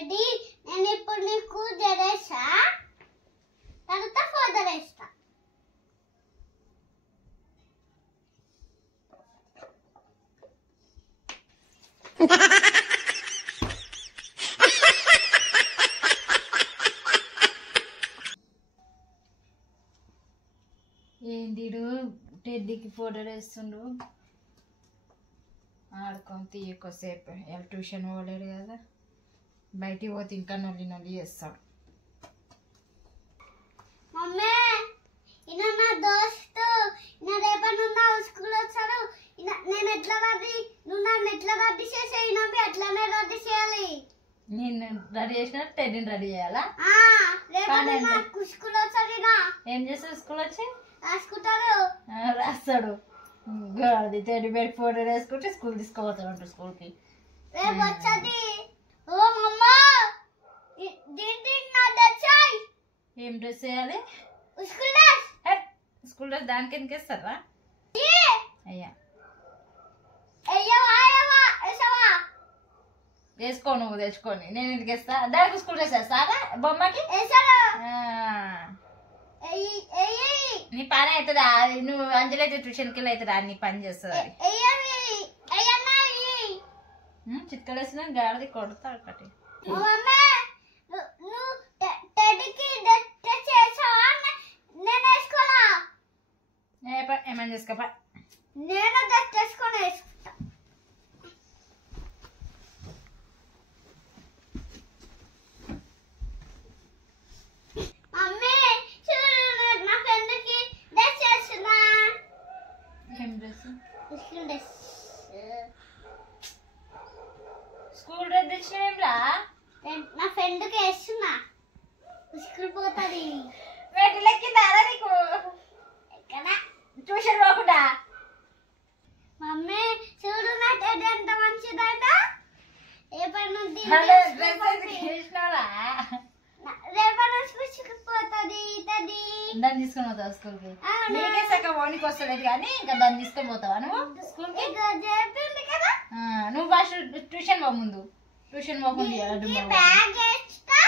Teddy నేను ఇప్పుడు నీకు జరేసా తర్వాత ఫోటో వేస్తా. ఏంటి టెడ్డీకి ఫోటో వేస్తుండ్రు ఆడుకొని తీయకోసేపు ఎలా ట్యూషన్ పోలేడు కదా బయటికి పోతే ఇంకా నొల్లి నొల్లి చేస్తాడు. మమ్మీ ఈయన నా దోస్తు ఈయన రేపటి నుండి స్కూల్ వచ్చాడు. నేను ఎట్లా రద్దీ నువ్వు నన్ను ఎట్లా రద్దీ చేసేయి నమ్మి ఎట్లానే రద్దీ చేయాలి. నేను రెడీ చేసిన టెడ్డీని రెడీ చేయాలా? రేపటి నాకు స్కూల్ వచ్చాడు. ఏం చేస్తాడు స్కూల్ వచ్చి? రాసుకుంటాడు రాస్తాడు. అది టెడ్డీ బెడ్ ఫోటో వేసుకుంటే స్కూల్ తీసుకోపోతాడు స్కూల్కి. రేపు వచ్చేది. ఓ మమ్మ దీనికి నా డ్రెస్ ఏం డ్రెస్ వేయాలి? School dress. స్కూల్ డ్రెస్ దానికి ఎందుకు వేస్తారా? అయ్యా వేసుకో నువ్వు తెచ్చుకొని నేను ఎందుకు వేస్తా? దానికి స్కూల్ డ్రెస్ వేస్తారా బొమ్మకి? నీ పని అవుతుందా? నువ్వు అంజలి అయితే ట్యూషన్కి వెళ్ళి అవుతుందా? నీ పని చేస్తుంది. చిత్కలేసిన గాడిది కొడతా ఒకటి. ఏమని చేసుకోపా నేను డ్రెస్ చేసుకొని వేసుకుంటా. మమ్మీ చూడు నా ఫ్రెండ్కి డ్రెస్ చేస్తున్నా. ఏం dress? School dress. School dress తెచ్చినవేంరా? నా ఫ్రెండ్కి వేస్తున్నా. స్కూల్ పోతుంది. లెక్కిందా నీకు? ట్యూషన్ పోకుండా. మమ్మీ చూడు నా టెడ్డీ ఎంత మంచిదంట. రేపటి నుంచి రేపటి నుంచి పోతుంది. దాన్ని తీసుకొని పోతావా స్కూల్కి? నీకే సగం ఓనికి వస్తలేదు కానీ ఇంకా దాన్ని తీసుకొని పోతావా నువ్వు స్కూల్కి? చెప్పింది కదా. నువ్వు ఫస్ట్ ట్యూషన్ పో. ముందు ట్యూషన్ పోకుండా బ్యాగ్ వేస్తా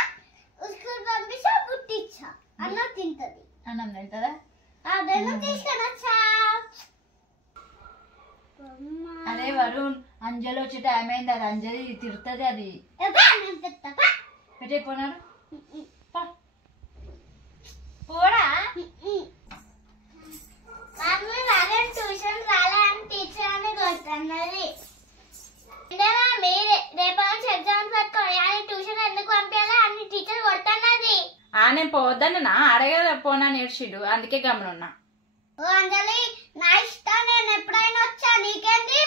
స్కూల్ పంపిస్తా బుట్టిచ్చా అన్నం తింటది. అన్నం తింటుందా? అదన్నా తీసుకొని వచ్చా. అరే వరుణ్ అంజలి వచ్చే టైం అయింది. అది అంజలి తిడుతుంది. అది పెట్టే పోనాడు పోడా. ట్యూషన్ రాలని టీచర్ అని కొడుతున్నది. రేపు ఎగ్జామ్స్ పెట్టుకోండి అని ట్యూషన్ ఎందుకు పంపించాలి అని టీచర్ కొడుతున్నది. నేను పోవద్దన్నా అడగ పోనా నేర్చిడు అందుకే గమనున్నా. ఓ అంజలి నా ఇష్టం. నేను ఎప్పుడైనా వచ్చా నీకేంది?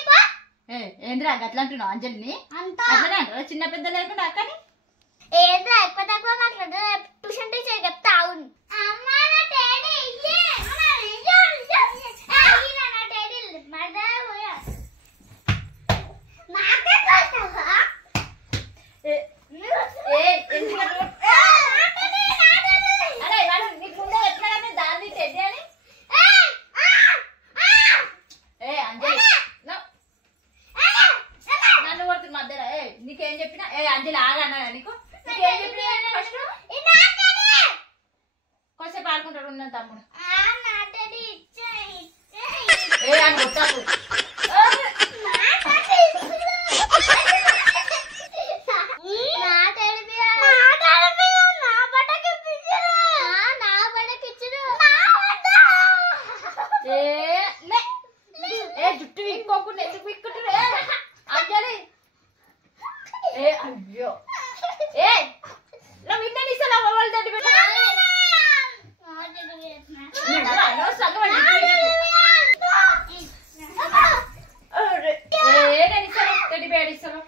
ఏంద్రా అట్లా అంటున్నావు అంజలిని? అట్లనే అంటారా చిన్న పెద్ద లేకుండా అక్కని? ఏంద్రా ఎక్కువ తక్కువ మాట్లాడు. ట్యూషన్ టీచర్ చెప్తా. అవును నీకేం చెప్పినా అంజలి ఆగన్నా నీకు? నీకేం చెప్పినా ఫస్ట్ కొంచెంసేపు ఆడుకుంటాడు ఉన్న తమ్ముడు. అని కొట్టాకు. జుట్టు విక్కోకుండా ఎందుకు విక్కుంటున్నా అంజలి? అయ్యో నువ్వు ఇన్న ఇస్తా వాళ్ళు తోటి నేను ఇస్తాను తోటి పేడ ఇస్తాను.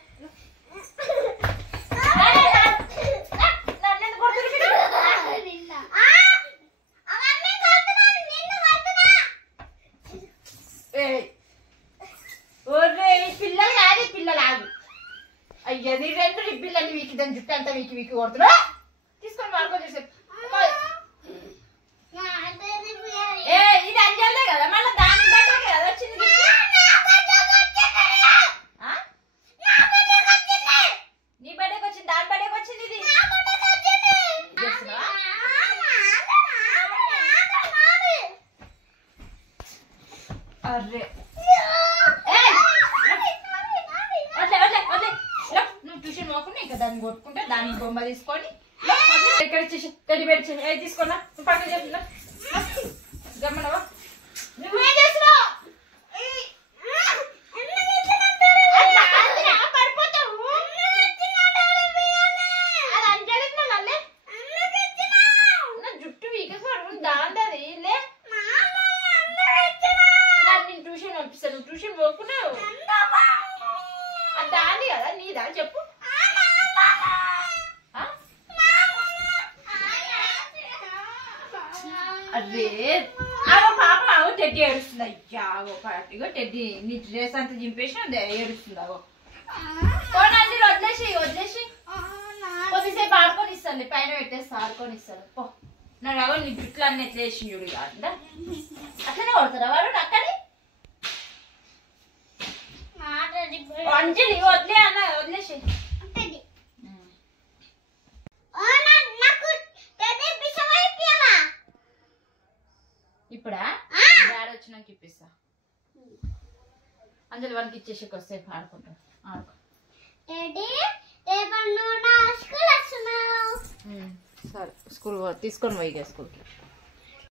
పిల్లలు కాదు పిల్లలు ఆగు. అయ్యా నీ రెండు పిల్లలు వీకి దాని జుట్టు అంతా వీకి వీకి కొడుతున్నా. తీసుకొని వాడుకొని చూసే ఇది అంజలే కదా మళ్ళీ దాని బట్టే కదా వచ్చింది. నీ బర్త్డేకి వచ్చింది దాని బర్త్డేకి వచ్చింది. అరే ఏయ్! వదిలే, వదిలే, వదిలే. లో, నువ్వు ట్యూషన్ పోకుండా ఇంకా దాన్ని కొట్టుకుంటే దానికి బొమ్మ తీసుకొని లో, వదిలే. ఇక్కడ ఇచ్చేసి టెడ్డి బేర్ ఇచ్చేసి ఏది తీసుకున్నా నువ్వు పక్కన చెప్తున్నా గమ్మనవా నువ్వేం చేస్తున్నావు జుట్టు వీకేసి దాందది లే నేను ట్యూషన్ పంపిస్తాను ట్యూషన్ పోకున్నావు అది దాంది కదా నీదా చెప్పు అదే ఆగో పాప ఆగో టెడ్డి ఏడుస్తుంది అయ్యా ఆగో ఇగో టెడ్డి నీ డ్రెస్ అంతా చింపేసి అదే ఏడుస్తుంది ఆగో పోనండి వదిలేసి వదిలేసి కొద్దిసేపు ఆడుకొని ఇస్తాను పైన పెట్టేసి ఆడుకొని ఇస్తాను పో నాకు ఆగో నీ జుట్లు అన్నీ ఎట్లా వేసి చూడు కాకుండా అట్లనే కొడతారా వాడు అక్కడి అంజలి వదిలే అన్న వదిలేసి ఇప్పుడా డాడీ వచ్చినాక ఇప్పిస్తా అంజలి వానికి ఇచ్చేసి వస్తాయి ఆడుకుంటా ఆడుకో స్కూల్ సరే స్కూల్ తీసుకొని పోయి స్కూల్కి